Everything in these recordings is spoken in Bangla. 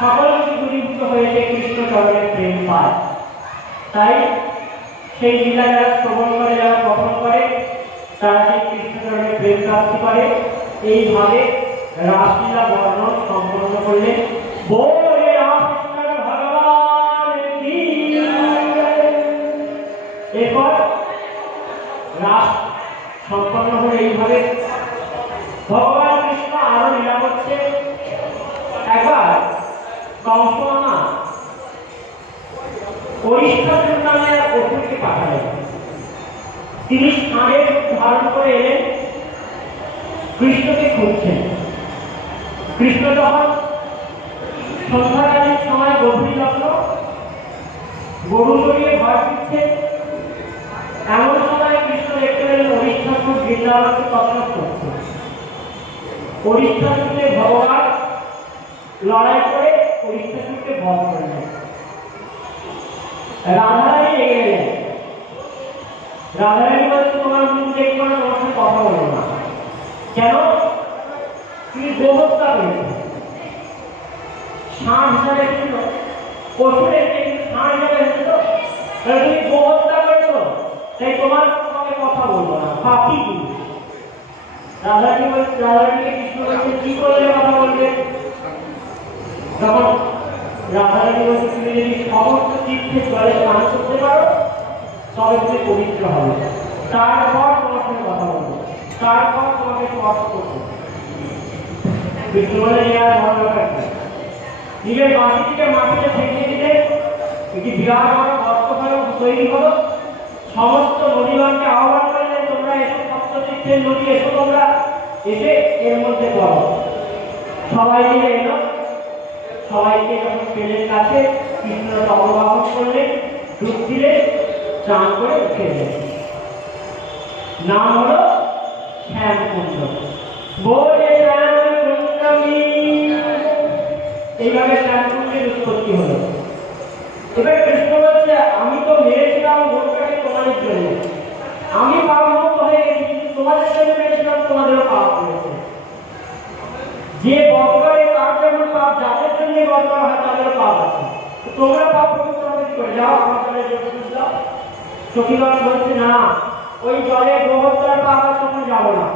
সকল কিছু দূরীভূত হয়েছে কৃষ্ণ চরণের প্রেম পায়। তাই সেই লীলা যারা শ্রবণ করে, যারা পঠন করে, তারা সেই কৃষ্ণ চরণের প্রেম প্রাপ্তি করে। এইভাবে রাসলীলা বর্ণন সম্পন্ন করলেন। বলে রামকৃষ্ণ ভগবান কি। এরপর রাস সম্পন্ন হলে এইভাবে ভগবান কৃষ্ণ আরো লীলা করছে। একবার কংসমামা পরিষ্কার নামে অসুরকে পাঠালেন। তিনি ষাঁড়ের ধারণ করে এলেন, কৃষ্ণকে খুঁজছেন। কৃষ্ণ যখন সন্ধ্যাকালীন সময় গভীর লগ্ন গরু চড়িয়ে ঘর ফিরছে, এমন সময় কৃষ্ণ দেখতে পেলেন অরিষ্ঠাসুর বৃন্দাবনকে তছনছ করছে। অরিষ্ঠাসুরকে ভগবান লড়াই করে অরিষ্ঠাসুরকে বধ করলেন। রাধারানী রেগে গেলেন। রাধারানী বলছে, তোমার মুখ দেখবো না, তোমার সাথে কথা বলবো না। কেন? তুমি গোহত্যা করেছো। ষাঁড় হিসাবে ছিল, পশু রেখে ষাঁড় হিসাবে এসেছ, তুমি গোহত্যা করেছো, তাই তোমাকে কথা বলবো না, পাপি তুমি। রাধারানী বলছে, রাধারানীকে কৃষ্ণ বলছে, কি করলে কথা বলবে? তখন রাধারানী বলছে, তুমি যদি সমস্ত তীর্থের জলে স্নান করতে পারো তবে তুমি পবিত্র হবে, তারপর তোমার সাথে কথা বলবো, তারপর তোমাকে স্পর্শ করবো। কৃষ্ণ বলে, আর বড় ব্যাপার নিজের বাঁশিটিকে মাটিতে ফেঁকে দিলে একটি বিরাট বড় গর্ত তৈরি হলো। সমস্ত নদীগণকে আহ্বান করলেন, তোমরা এসো, সপ্ততীর্থের নদী এসো, তোমরা এসে এর মধ্যে পড়ো। সবাই মিলে এলো। সবাইকে যখন পেলের কাছে কৃষ্ণ অবগাহন করলেন, ডুব দিলে, চান করে উঠে এলেন। নাম হলো শ্যামকুণ্ড। বলে এইভাবে শ্যামকুণ্ডের উৎপত্তি হলো। এবার কৃষ্ণ বলছে, আমি তো মেরেছিলাম গোপটাকে তোমাদের জন্য, আমি পাপমুক্ত হয়ে গেছি, কিন্তু তোমাদের জন্য মেরেছিলাম, তোমাদেরও পাপ হয়েছে। যে বধ করে তার যেমন পাপ, যাদের জন্য বধ করা হয় তাদেরও পাপ আছে। তোমরা পাপ পবিত্র হবে কি করে? যাও আমার জলে যাও। সখীগণ বলছে, না, ওই জলে গোহত্যার পাপ আছে, তখন যাবো না।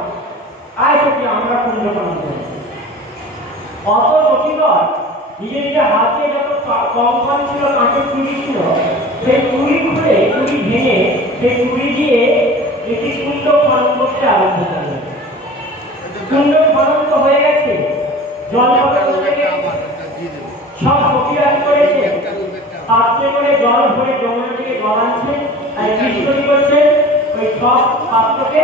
আয় সখী, আমরা পুণ্য পালন করি। অত সখীগণ নিজে নিজে হাতে যত কঙ্কন ছিল, কাঁচের চুড়ি ছিল, সেই চুড়ি খুলে, চুড়ি ভেঙে, সেই চুড়ি দিয়ে একটি কুণ্ড খনন করতে আরম্ভ করলেন। কুণ্ড খনন তো হয়ে গেছে, জল সব সখীরা করেছে, পাত্রে করে জল ভরে যমুনা থেকে জল আনছে। আর কৃষ্ণ কি করছে? ওই সব পাত্রকে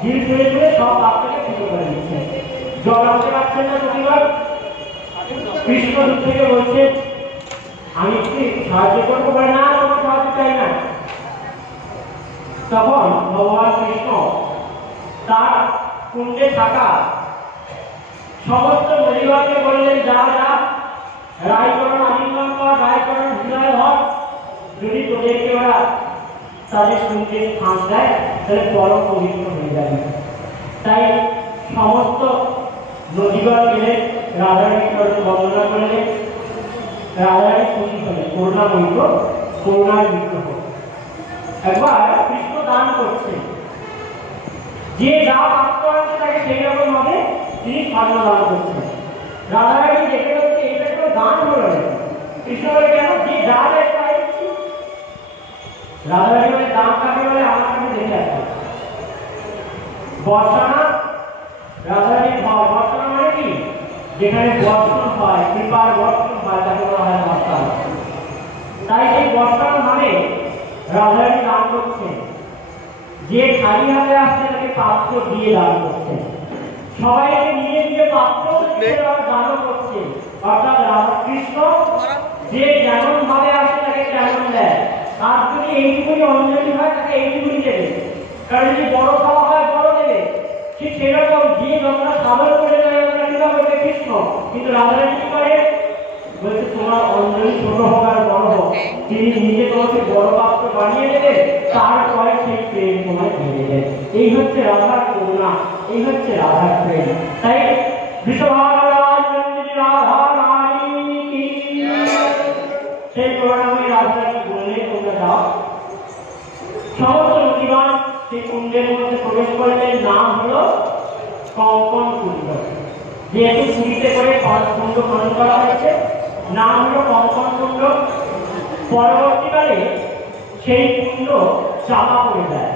ঢিল ধরে ধরে সব পাত্রকে ফুটো করে দিচ্ছে। জল আনতে পারছেন না সখীগণ। কৃষ্ণ দূর থেকে বলছে, আমি কি সাহায্য করবো? বলে, না, তোমার সাহায্য চাই না। তখন ভগবান কৃষ্ণ তার কুণ্ডে থাকা সমস্ত নদীগণকে বললেন, যা যা, রায়করণ আলিঙ্গন কর, রায়করণ হৃদয় হক। যদি তোদেরকে ওরা তাদের কুণ্ডে ফাঁস দেয়, তাহলে পরম পবিত্র হয়ে যাবে। তাই সমস্ত নদীগণ মিলে রাধারানী বন্দনা করলেন। রাধারানী খুশি হলেন, করুণাময়ী, করুণার বিগ্রহ। একবার কৃষ্ণ দান করছে, যে যা প্রাপ্ত আছে তাকে সেই রকম ভাবে তিনি স্বর্ণ দান করছেন। রাধারানী দেখে হচ্ছে এটা কোনো দান হলো না। কৃষ্ণ বলে, কেন? যে যা দেয় তাই দিচ্ছি। রাধারানী বলে, দান কাকে বলে? আমার কাছে দেখে আছে। বর্ষানা, রাধারানীর বর্ষানা মানে কি? যেখানে বর্ষণ হয়, কৃপার বর্ষণ হয়, তাকে বলা হয় বর্ষানা। তাই সেই বর্ষানা মানে রাধারানী দান করছে। যে খালি হাতে আসছে তাকে পাত্র দিয়ে দান করছে। সবাইকে নিয়ে নিয়ে পাত্র দান করছে। অর্থাৎ রাধা কৃষ্ণ যে যেমন ভাবে আসে তাকে তেমন দেয়। আর যদি এইটুকুনি অঞ্জলি হয় তাকে এইটুকুনি দেবে। কারণ যদি বড় খাওয়া হয় বড় দেবে, ঠিক সেরকম যে যতটা সাধন করে দেয় কিংবা বলবে কৃষ্ণ, কিন্তু রাধারানী কি করে? বলছে, তোমার অঞ্জলি ছোট হোক আর বড় হোক, তিনি নিজে তোমাকে বড় পাত্র বানিয়ে দেবে, তারপরে সেই প্রেম তোমায় দিয়ে দেবে। এই হচ্ছে রাধার করুণা, এই হচ্ছে রাধার প্রেম। তাই বিশ্বভানুরাজ রাধা সেই করুণাময়ী রাজধানী বললে তোমরা যাও। সমস্ত নদীগণ সেই কুণ্ডের মধ্যে প্রবেশ করলেন। নাম হলো কঙ্কন কুণ্ড। যেহেতু পুরীতে করে কুণ্ড খনন করা হয়েছে, নাম হলো কঙ্কন কুণ্ড। পরবর্তীকালে সেই কুণ্ড চাপা পড়ে যায়।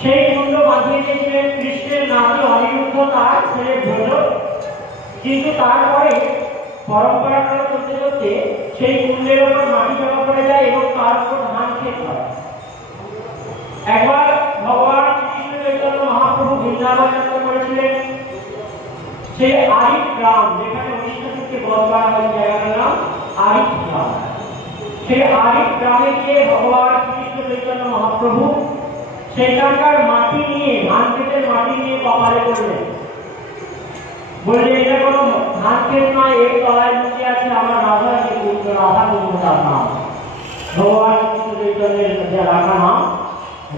সেই কুণ্ড বাঁধিয়ে দিয়েছিলেন কৃষ্ণের নাতি অনিরুদ্ধ, তার ছেলে ভোজ। কিন্তু তারপরে পরম্পরাক্রমে চলতে চলতে সেই কুণ্ডের উপর মাটি জমা পড়ে যায় এবং তার উপর ধান ক্ষেত হয়। একবার ভগবান শ্রীকৃষ্ণ চৈতন্য মহাপ্রভু বৃন্দাবন যাত্রা করেছিলেন। সেই আরিক গ্রাম, যেখানে অনিষ্ঠকে বধ করা হয়, জায়গাটার নাম আরিক গ্রাম। সেই আরিক গ্রামে গিয়ে ভগবান শ্রীকৃষ্ণ চৈতন্য মহাপ্রভু সেখানকার মাটি নিয়ে, ধান ক্ষেতের মাটি নিয়ে কপালে করলেন। বললে এটা কোনো ধান ক্ষেত নয়, এর তলায় লুকে আছে আমার রাধা, রাধা কুণ্ড তার নাম। ভগবান শ্রীকৃষ্ণ চৈতন্যের রাখা নাম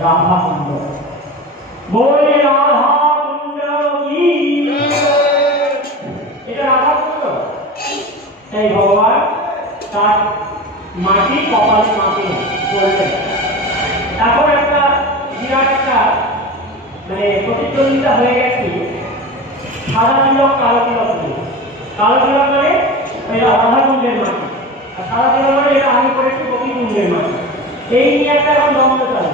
রাধা কুণ্ড। বলে রাধা কুণ্ড কি, এটা রাধা কুণ্ড। তাই ভগবান তার মাটি কপালে মাটি করলেন। এখন একটা বিরাট একটা প্রতিদ্বন্দ্বিতা হয়ে গেছে সাদা তিলক কালো তিলক নিয়ে। কালো তিলক মানে রাধা কুণ্ডের মাটি, আর সাদা তিলক মানে এটা আমি করেছি গোপী কুণ্ডের মাটি। এই নিয়ে একটা এখন দ্বন্দ্ব চলে।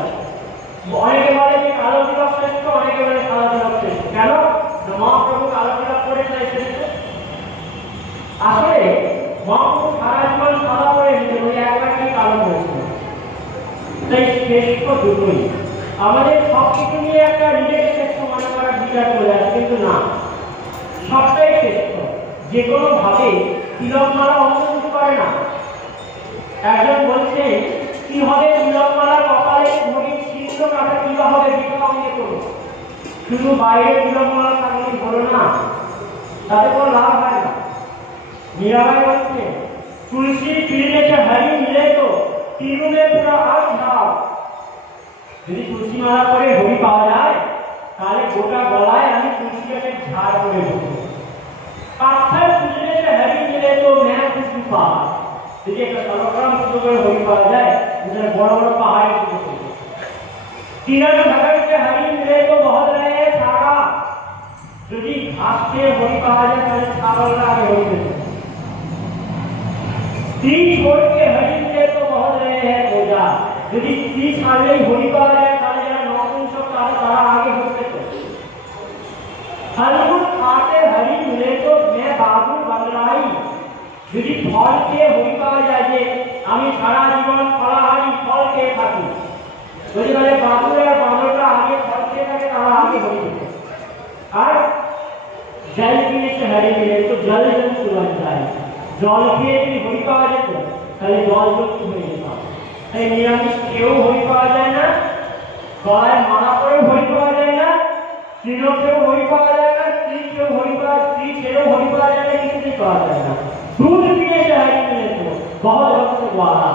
অনেকে বলে যে কালো তিলক শ্রেষ্ঠ, অনেকে বলে সাদা তিলক শ্রেষ্ঠ। কেন? মহাপ্রভু কালো তিলক করে তাই শ্রেষ্ঠ। আসলে মহাপ্রভু সারা জীবন সাদা করে দিতে বলে একবার কি কালো করেছিল, তাই শ্রেষ্ঠ দুটোই। আমাদের সবকিছু নিয়ে একটা নিজেকে শ্রেষ্ঠ মনে করার বিচার চলে আসে, কিন্তু না, সবটাই শ্রেষ্ঠ। যে কোনো ভাবে তিলকমালা অন্য কিছু করে না। একজন বলছে কি হবে তিলকমালা কপালে ঘড়ির চিহ্ন কাটা, কি হবে বিধবাঙ্গে করো, শুধু বাইরে তিলকমালা থাকলে হলো না, তাতে কোনো লাভ হয় না। मीराबाई বলছে तुलसी पीने से हरी मिले तो तीनों में पूरा अर्थ भाव। যদি তুলসী মালা করে হরি পাওয়া যায় তাহলে গোটা গলায় আমি তুলসী গাছের ঝাড় করে দেবো। পাথর पूजने से हरी मिले तो मैं खुशबू पा। যদি একটা সরকার পুজো করে হরি পাওয়া যায়, उधर বড় বড় পাহাড়ে পুজো করবে। तीरथ भगत से हरी मिले तो बहुत रहे सारा। যদি ঘাস খেয়ে হরি পাওয়া যায় তাহলে ছাগলরা আগে হরি পেত। तीन छोड़ के हरी मिले तो बहुत रहे हैं पूजा। यदि तीन साले होली पाया जाए ताले जरा नौकुंसक तारा आगे होते तो हलगुण खाते हरी मिले तो मैं बाबू बंगलाई। यदि फल के होली पाया जाए जे आमी सारा जीवन फलाहारी फल के खाती, यदि बोले बाबू और बानरटा आगे फल के থাকে তারা आगे होली। और जल पीने से हरी मिले तो जल जंतु बन जाए। জল খেয়ে যদি হরি পাওয়া যেত তাহলে জল জন্তু হয়ে যেত। তাই নিরামিষ খেয়েও হরি পাওয়া যায় না, গলায় মালা করেও হরি পাওয়া যায় না, তিলকেও হরি পাওয়া যায় না, স্ত্রী ছেড়েও হরি পাওয়া যায় না, কিছুতেই পাওয়া যায় না। দুধ পিয়ে হরি মিলে তো बहुत वक्त द्वारा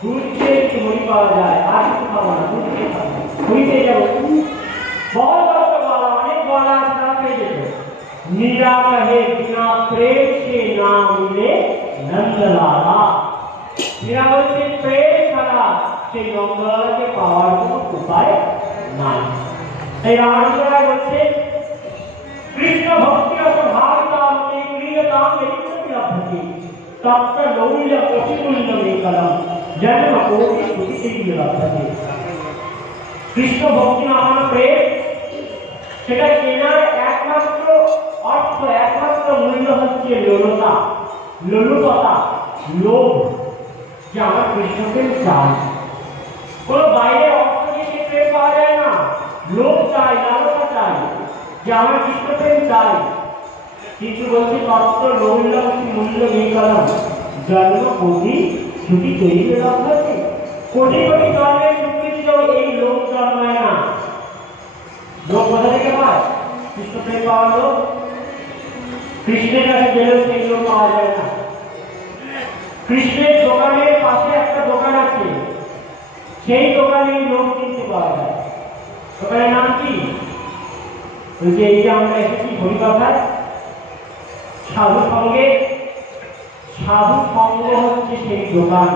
दूध से हरि पाওয়া যায়, আর কিছু খাবো না, দুধ খেয়ে খাবো, হরি পেয়ে যাবো। बहुत वक्त द्वारा অনেক গলা আপনারা পেয়ে যেত। मीरा कहे बिना प्रेम के नाम मिले नंदलाला। मीरा बोलते प्रेम ছাড়া সেই নন্দলালাকে পাওয়ার কোনো উপায় নাই। এই রামচন্দ্র বলছে কৃষ্ণ ভক্তি অত ভাবতাম এই ক্রিয়তাম এদিকে লব্ধতি তত্ত্ব লৌল্য প্রতিমূল্য নিকলম জন্ম কোটি সুখী লব্ধতি। কৃষ্ণ ভক্তি আমার প্রেম, সেটা কেনার একমাত্র অর্থ, একমাত্র মূল্য হচ্ছে লোলতা, লোলুপতা, লোভ, যে আমার কৃষ্ণকে চাই। কোন বাইরে অর্থ দিয়ে প্রেম পাওয়া যায় না। লোভ চাই, লালসা চাই, যে আমার কৃষ্ণপ্রেম চাই। কিন্তু বলছে তত্ত্ব লৌল্য মূল্য নিকলম জন্ম কোটি ছুটি তৈরি লব্ধতি। কোটি কোটি জন্মের সুখী দিলেও এই লোভ জন্মায় না। লোক কোথা থেকে পায়? কৃষ্ণপ্রেম পাওয়ার লোক। কৃষ্ণের কাছে গেলেও সেই লোক পাওয়া যায় না। কৃষ্ণের দোকানের পাশে একটা দোকান আছে, সেই দোকানে লোক কিনতে পাওয়া যায়। দোকানের নাম কি? বলছে এই যে আমরা এসেছি হরিকথায়, সাধু সঙ্গে সাধু সঙ্গ হচ্ছে সেই দোকান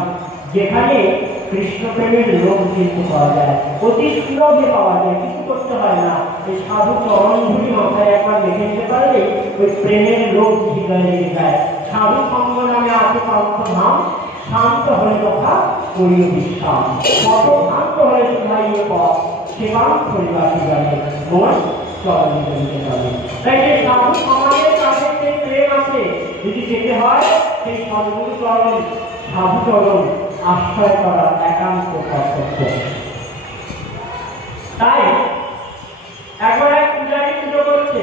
যেখানে কৃষ্ণ প্রেমের লোক কিন্তু পাওয়া যায়, অতি সুলভে পাওয়া যায়, কিছু করতে হয় না। এই সাধু চরণধুলি মাথায় একবার মেখে নিতে পারলে ওই প্রেমের লোক হৃদয়ে লেগে যায়। সাধু সঙ্গ নামে আছে পান্থ ধাম, শান্ত হলে কথা করিও বিশ্রাম, কত শান্ত হলে শুধাইয়ে পথ সেবান পরিবাসী জানে মন চরণ জমিতে যাবে। তাই যে সাধু সমাজের কাছে যে প্রেম আছে, যদি যেতে হয় সেই সদ্গুরু চরণ সাধু চরণ আশ্রয় করা একান্ত কর্তব্য। তাই একবার এক পূজারী পুজো করছে,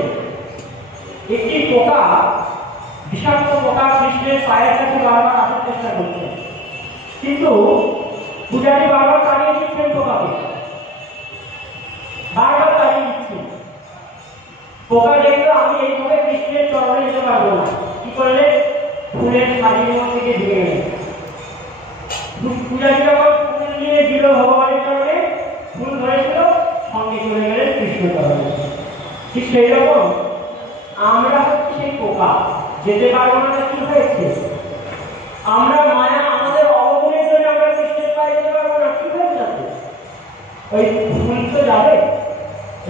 একটি পোকা, বিষাক্ত পোকা কৃষ্ণের পায়ের কাছে বারবার আসার চেষ্টা করছে, কিন্তু পূজারী বারবার তাড়িয়ে দিচ্ছেন পোকাকে, বারবার তাড়িয়ে দিচ্ছেন। পোকা দেখলো আমি এইভাবে কৃষ্ণের চরণে যেতে পারবো না, কি করলে ফুলের শাড়ির মধ্যে ঢুকে গেলেন। পূজারী যখন ফুল নিয়ে দিল ভগবানের চরণে, ফুল ধরেছিল, সঙ্গে চলে গেলেন কৃষ্ণ চরণে। ঠিক সেই রকম আমরা হচ্ছে সেই পোকা, যেতে পারবো না, কি হয়েছে? আমরা মায়া, আমাদের অবগুণের জন্য আমরা কৃষ্ণের পায়ে যেতে পারবো না, কি হয়েছে? ওই ফুল তো যাবে,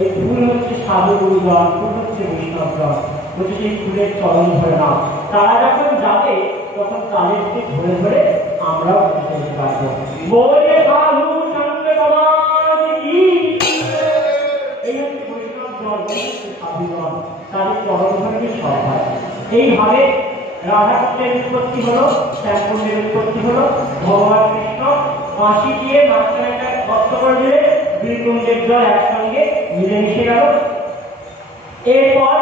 এই ফুল হচ্ছে সাধু গুরুজন, ফুল হচ্ছে বৈষ্ণবজন, হচ্ছে সেই ফুলের চরণ ধরে না। তারা যখন যাবে তখন তাদেরকে ধরে ধরে আমরাও যেতে পারবো। বলে সাধু সঙ্গ সমাজ কি, এই হচ্ছে বৈষ্ণবজন, সাধুজন, তাদের চরণ ধরে সব হয়। এইভাবে রাধাকৃষ্ণের উৎপত্তি হলো, শ্যামকুণ্ডের উৎপত্তি হলো। ভগবান কৃষ্ণ ফাঁসি দিয়ে মাঝখানে একটা গর্ত করে দিলে দুই কুণ্ডের জল একসঙ্গে মিলেমিশে গেল। এরপর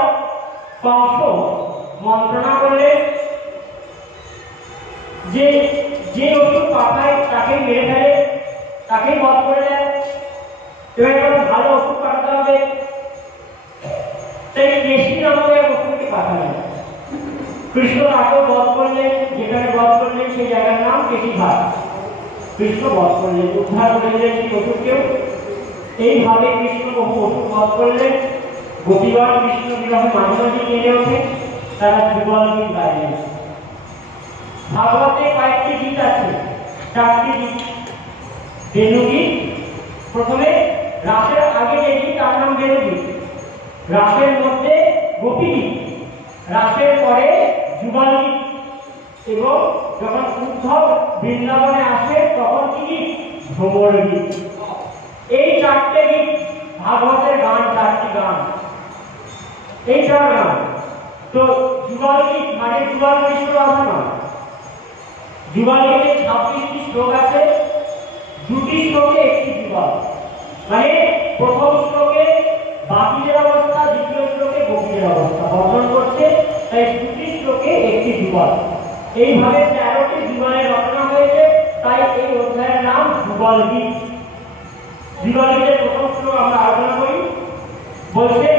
কংস মন্ত্রণা করলে যে যে ওষুধ পাঠায় তাকে মেরে ফেলে, তাকেই বধ করে দেয়। এবার এখন ভালো ওষুধ পাঠাতে হবে, তাই কেশি নামক এক ওষুধকে পাঠালেন। কৃষ্ণ তাকেও বধ করলেন, যেখানে বধ করলেন সেই জায়গার নাম কেশি ঘাট। কৃষ্ণ বধ করলেন, উদ্ধার করে দিলেন সেই ওষুধকেও। এইভাবে কৃষ্ণ বহু ওষুধ বধ করলেন। গোপীগণ কৃষ্ণ বিরহে মাঝে মাঝে কেঁদে ওঠে, তারা যুগল গীত গাইলেন। ভাগবতে কয়েকটি গীত আছে, 4টি গীত। বেণুগীত, প্রথমে রাসের আগে যে গীত তার নাম বেণুগীত, রাসের মধ্যে গোপী গীত, রাসের পরে যুগল গীত, এবং যখন উদ্ধব বৃন্দাবনে আসে তখন কি গীত? ভ্রমর গীত। এই 4টে গীত ভাগবতের গান, 4টি গান, এই 4 গান। তো যুগল গীত মানে যুগল কৃষ্ণ রাধা নয়। যুগল গীতে 26টি শ্লোক আছে, 2টি শ্লোকে 1টি যুগল, মানে প্রথম শ্লোকে বাকিদের অবস্থা, দ্বিতীয় শ্লোকে গোপীদের অবস্থা বর্ণন করছে, তাই 2টি শ্লোকে 1টি যুগল। এইভাবে 13টি যুগলের রচনা হয়েছে, তাই এই অধ্যায়ের নাম যুগল গীত। যুগল গীতের প্রথম শ্লোক আমরা আলোচনা করি। বলছে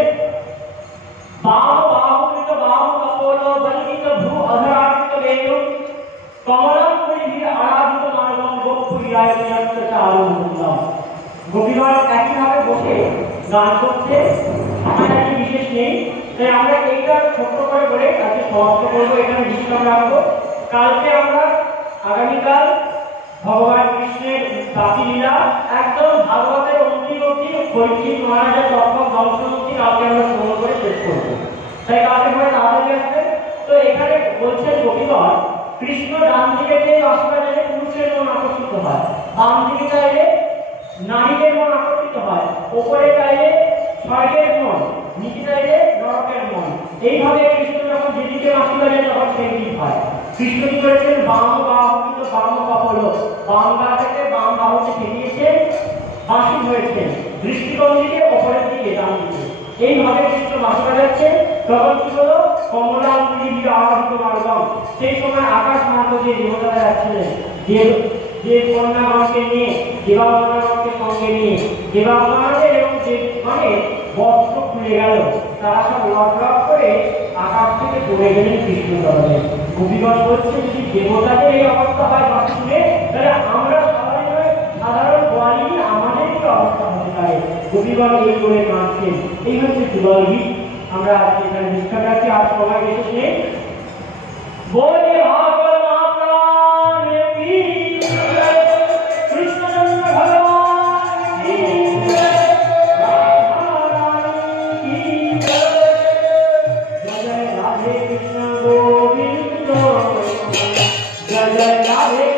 বাহু বাহুকৃত বাহু কপোল বলিত ভূ অধরাকৃত বেণু কমলাম পরিধি আরাধিত মানবম গোপুরিয়ায় নিয়ন্ত চারু মুন্দম। গোপীগণ একইভাবে বসে গান করছে, আমার একটি বিশেষ নেই, তাই আমরা এইটা ছোট্ট করে বলে আজকে সমাপ্ত করবো, এখানে বিশ্রাম রাখবো। কালকে আমরা, আগামীকাল ভগবান কৃষ্ণের বাকি লীলা একদম ভাগবতের অন্তিম অবধি পরীক্ষিত মহারাজের তখন বংশমুক্তি কালকে আমরা শ্রবণ করে শেষ করবো। তাই কালকে পরে তাড়াতাড়ি আসবে। তো এখানে বলছেন গোপীগণ, কৃষ্ণ ডান দিকে রাস্তায় গেলে পুরুষের মন আকর্ষিত হয়, বাম দিকে চাইলে নারীদের মন আকর্ষিত হয়, ওপরে চাইলে স্বর্গের মন, নিচে চাইলে নরকের মন। এইভাবে কৃষ্ণ যখন যেদিকে বাঁশি বাজে তখন সেই দিক হয়। কৃষ্ণ কি করেছেন? বাম বাহু কিন্তু বাম কপল, বাম গা থেকে বাম বাহুকে ঠেকিয়েছে, বাঁশি হয়েছে দৃষ্টিকোণ দিকে, ওপরের দিকে ডান দিকে। এইভাবে কৃষ্ণ বাঁশি বাজাচ্ছে। তখন কি হলো? কমলা অঙ্গুলি আরাধিত মার্গম। সেই সময় আকাশ মার্গ যে দেবতারা যাচ্ছিলেন, যে কন্যাগণকে নিয়ে, দেবাঙ্গনাগণকে সঙ্গে নিয়ে, দেবাঙ্গনাদের এবং মানে বস্ত্র খুলে গেল, তারা সব লট লট করে আকাশ থেকে পড়ে গেলেন কৃষ্ণ চরণে। গোপীগণ বলছে যদি দেবতাদের এই অবস্থা হয় বাঁশি শুনে, তাহলে আমরা সাধারণ গোয়ালি আমাদের কি অবস্থা হতে পারে? গোপীগণ এই করে কাঁদছেন। এই হচ্ছে যুগল গীত। আমরা আজকে এখানে বিশ্রাম রাখছি। আর সবাই এসেছে বলে Jai